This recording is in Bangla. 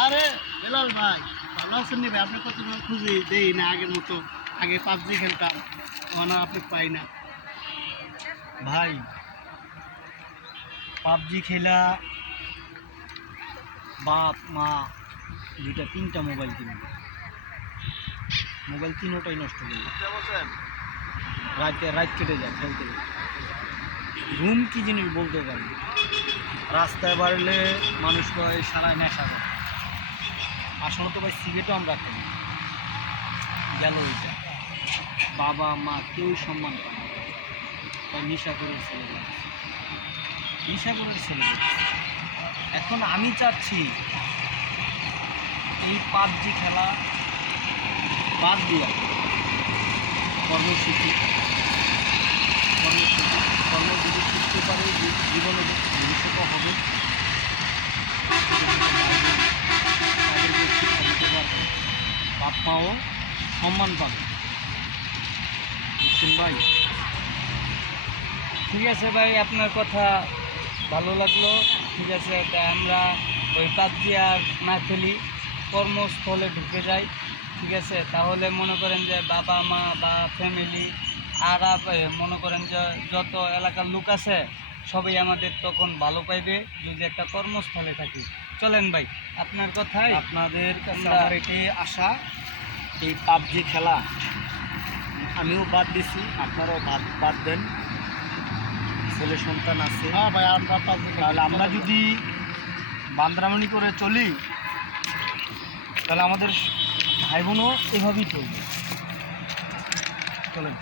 আরে বেলাল ভাই, ভালো আছেন নি ভাই? আপনি কত খুঁজি দেই না আগের মতো। আগে পাবজি খেলতাম, এখন আর আপনি পাই না ভাই। পাবজি খেলা বাপ মা দুইটা তিনটা মোবাইল কিনবে, মোবাইল তিনোটাই নষ্ট করবে। রাত কেটে যায় খেলতে গেলে। ঘুম কি জিনিস বলতে পারি। রাস্তায় বাড়লে মানুষ কয় সারা নেশা করে। আসলে তো ভাই সিগারেটও আমরা খাই গেল ওইটা। বাবা মা কেউই সম্মান পায় না, তাই নেশা করে ছেলে নেশা করে ছেলে। এখন আমি চাচ্ছি এই পাবজি খেলা বাদ দিয়া কর্মসূচি কর্ম যদি শিখতে পারে জীবনে ভবিষ্যৎ হবে, তাদেরকে শিক্ষা দিতে পারবে, বাপ মাও সম্মান পাবে। বুঝছেন ভাই? ঠিক আছে ভাই, আপনার কথা ভালো লাগলো। ঠিক আছে, তা আমরা ওই পাবজি আর না খেলি, কর্মস্থলে ঢুকে যাই। ঠিক আছে, তাহলে মনে করেন যে বাবা মা বা ফ্যামিলি আর মনে করেন যে যত এলাকার লোক আছে সবাই আমাদের তখন ভালো পাইবে যদি একটা কর্মস্থলে থাকি। চলেন ভাই, আপনার কথাই আপনাদের কাছে আমার এটাই আশা, এই পাবজি খেলা আমিও বাদ দিছি, আপনারাও বাদ দেন। ছেলে সন্তান আছে, হ্যাঁ ভাই, আমরা পাবজি তাহলে আমরা যদি বান্দরামণি করে চলি তাহলে আমাদের ভাই বোনও এভাবেই চলবে। চলেন।